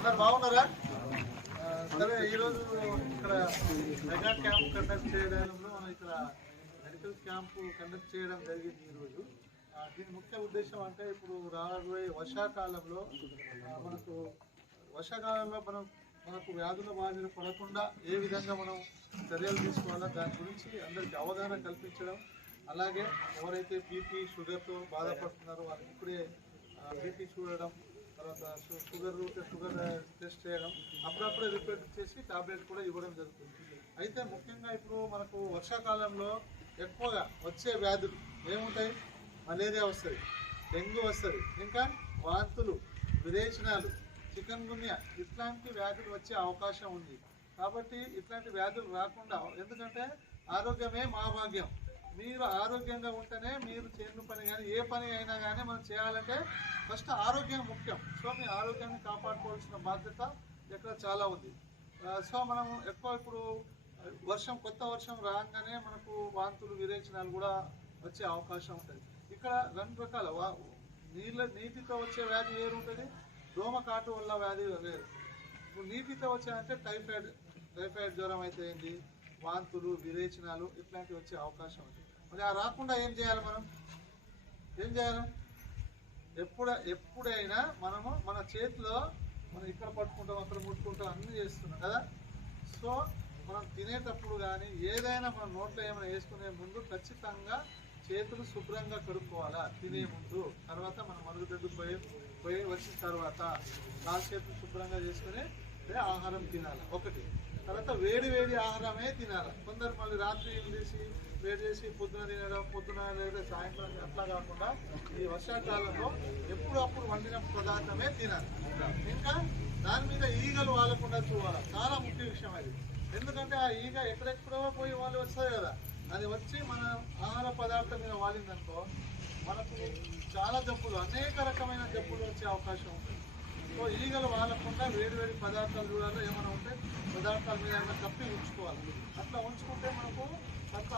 అందరు బాగున్నారా? సరే, ఈరోజు ఇక్కడ మెగా క్యాంప్ కండక్ట్ చేయడంలో మనం ఇక్కడ మెడికల్ క్యాంపు కండక్ట్ చేయడం జరిగింది. ఈరోజు దీని ముఖ్య ఉద్దేశం అంటే ఇప్పుడు రాబోయే వర్షాకాలంలో మనకు వ్యాధుల బారిన పడకుండా ఏ విధంగా మనం చర్యలు తీసుకోవాలో దాని గురించి అందరికీ అవగాహన కల్పించడం, అలాగే ఎవరైతే బీపీ షుగర్తో బాధపడుతున్నారో వాళ్ళకి ఇప్పుడే బీపీ చూడడం, తర్వాత షుగర్ టెస్ట్ చేయడం, అప్పుడప్పుడే రిపేర్ చేసి టాబ్లెట్ కూడా ఇవ్వడం జరుగుతుంది. అయితే ముఖ్యంగా ఇప్పుడు మనకు వర్షాకాలంలో ఎక్కువగా వచ్చే వ్యాధులు ఏముంటాయి? మలేరియా వస్తుంది, డెంగ్యూ వస్తుంది, ఇంకా వాంతులు, విరేచనాలు, చికెన్ గున్యా ఇట్లాంటి వ్యాధులు వచ్చే అవకాశం ఉంది. కాబట్టి ఇట్లాంటి వ్యాధులు రాకుండా, ఎందుకంటే ఆరోగ్యమే మహాభాగ్యం. మీరు ఆరోగ్యంగా ఉంటేనే మీరు చేయని పని కానీ ఏ పని అయినా కానీ మనం చేయాలంటే ఫస్ట్ ఆరోగ్యం ముఖ్యం. సో మీ ఆరోగ్యాన్ని కాపాడుకోవాల్సిన బాధ్యత ఇక్కడ చాలా ఉంది. సో మనం ఎక్కువ ఇప్పుడు కొత్త వర్షం రాగానే మనకు వాంతులు, విరేచనాలు కూడా వచ్చే అవకాశం ఉంటుంది. ఇక్కడ రెండు రకాల నీటితో వచ్చే వ్యాధి వేరు ఉంటుంది, దోమకాటు వల్ల వ్యాధి వేరు. ఇప్పుడు నీటితో వచ్చాయంటే టైఫాయిడ్ జ్వరం అయితే ఏంటి, వాంతులు, విరేచనాలు ఇట్లాంటివి వచ్చే అవకాశం ఉంది. మరి ఆ రాకుండా ఏం చేయాలి? ఏం చేయాలి? ఎప్పుడైనా మనము మన చేతిలో మనం ఇక్కడ పట్టుకుంటాం, అక్కడ ముట్టుకుంటాం, అన్నీ చేస్తున్నాం కదా. సో మనం తినేటప్పుడు కానీ ఏదైనా మన నోట్లో ఏమైనా వేసుకునే ముందు ఖచ్చితంగా చేతులు శుభ్రంగా కడుక్కోవాలా. తినే ముందు, తర్వాత మనం మరుగుదొడ్డు పోయి వచ్చిన తర్వాత కాలు చేతులు శుభ్రంగా చేసుకుని ఆహారం తినాలి. ఒకటి. తర్వాత వేడి ఆహారమే తినాలి. కొందరు మళ్ళీ రాత్రి వేడి చేసి పొద్దున లేదా సాయంత్రం అట్లా కాకుండా ఈ వర్షాకాలంలో ఎప్పుడప్పుడు వండిన పదార్థమే తినాలి. ఇంకా దాని మీద ఈగలు వాలకుండా చూడాలి, చాలా ముఖ్య విషయం అది. ఎందుకంటే ఆ ఈగ ఎక్కడెక్కడో పోయి వాళ్ళు వస్తుంది కదా, అది వచ్చి మన ఆహార పదార్థం మీద వాలిందనుకో మనకు చాలా జబ్బులు, అనేక రకమైన జబ్బులు వచ్చే అవకాశం ఉంటుంది. సో ఈగలు వాలకుండా వేడి పదార్థాలు చూడాలి, ఏమైనా ఉంటే పదార్థాల మీద ఏమైనా కప్పి ఉంచుకోవాలి. అట్లా ఉంచుకుంటే మనకు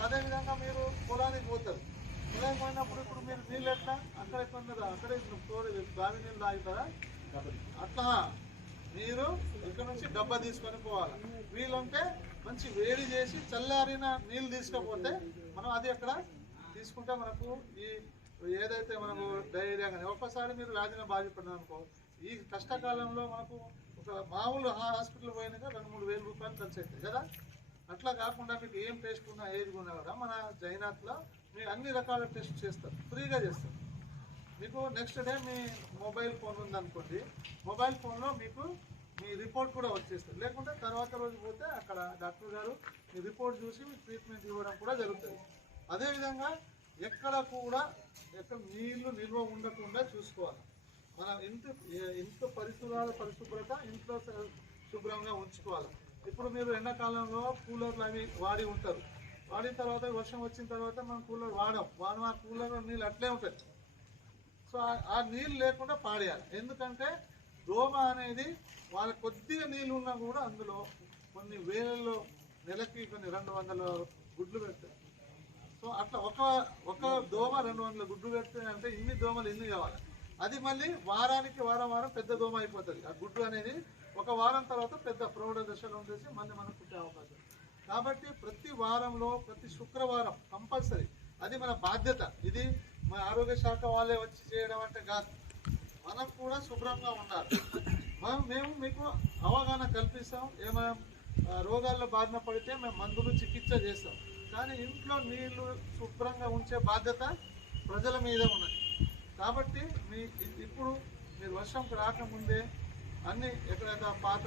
అదేవిధంగా మీరు పొలానికి పోతారు. పొలానికి పోయినప్పుడు ఇప్పుడు మీరు నీళ్ళు ఎట్లా అక్కడే బావి నీళ్ళు తాగుతారా? అట్లా మీరు ఇక్కడ నుంచి డబ్బా తీసుకొని పోవాలి. వీలుంటే మంచి వేడి చేసి చల్లారిన నీళ్ళు తీసుకపోతే మనం అది అక్కడ తీసుకుంటే మనకు ఈ ఏదైతే మనకు డయేరియా కానీ ఒక్కసారి మీరు వ్యాధిని బాధపడినా అనుకో, ఈ కష్టకాలంలో మనకు ఒక మామూలు హాస్పిటల్ పోయినాక 2-3 వేల రూపాయలు ఖర్చు అవుతాయి కదా. అట్లా కాకుండా మీకు ఏం టెస్ట్ ఉన్నా ఏది ఉన్నా కూడా మన జైనాథ్లో మీరు అన్ని రకాల టెస్ట్ చేస్తారు, ఫ్రీగా చేస్తారు. మీకు నెక్స్ట్ డే మీ మొబైల్ ఫోన్ ఉందనుకోండి, మొబైల్ ఫోన్లో మీకు మీ రిపోర్ట్ కూడా వచ్చేస్తుంది. లేకుంటే తర్వాత రోజు పోతే అక్కడ డాక్టర్ గారు మీ రిపోర్ట్ చూసి మీకు ట్రీట్మెంట్ ఇవ్వడం కూడా జరుగుతుంది. అదేవిధంగా ఎక్కడ నీళ్లు నిల్వ ఉండకుండా చూసుకోవాలి. మన ఇంట్లో పరిశుభ్రత ఇంట్లో శుభ్రంగా ఉంచుకోవాలి. ఇప్పుడు మీరు ఎండాకాలంలో కూలర్లు అవి వాడి ఉంటారు, వాడిన తర్వాత వర్షం వచ్చిన తర్వాత మనం కూలర్ వాడం ఆ కూలర్ నీళ్ళు అట్లే ఉంటాయి. సో ఆ నీళ్ళు లేకుండా పాడేయాలి. ఎందుకంటే దోమ అనేది వాళ్ళ కొద్దిగా నీళ్ళు ఉన్నా కూడా అందులో కొన్ని వేలల్లో నెలకి కొన్ని 200 గుడ్లు పెడతాయి. సో అట్లా ఒక దోమ 200 గుడ్లు పెడతాయి అంటే ఇన్ని దోమలు ఎన్ని కావాలి? అది మళ్ళీ వారం పెద్ద దోమ అయిపోతుంది. ఆ గుడ్డు అనేది ఒక వారం తర్వాత పెద్ద ప్రౌఢ దశలో ఉండేసి మళ్ళీ మనకు పుట్టే అవకాశం. కాబట్టి ప్రతి వారంలో ప్రతి శుక్రవారం కంపల్సరీ, అది మన బాధ్యత. ఇది మన ఆరోగ్య శాఖ వాళ్ళే వచ్చి చేయడం అంటే కాదు, మనం కూడా శుభ్రంగా ఉండాలి. మేము మీకు అవగాహన కల్పిస్తాం. ఏమైనా రోగాల్లో బారిన పడితే మేము మందులు చికిత్స చేస్తాం. కానీ ఇంట్లో నీళ్లు శుభ్రంగా ఉంచే బాధ్యత ప్రజల మీద ఉన్నది. కాబట్టి ఇప్పుడు మీరు వర్షం రాకముందే అన్ని ఎక్కడైతే పాత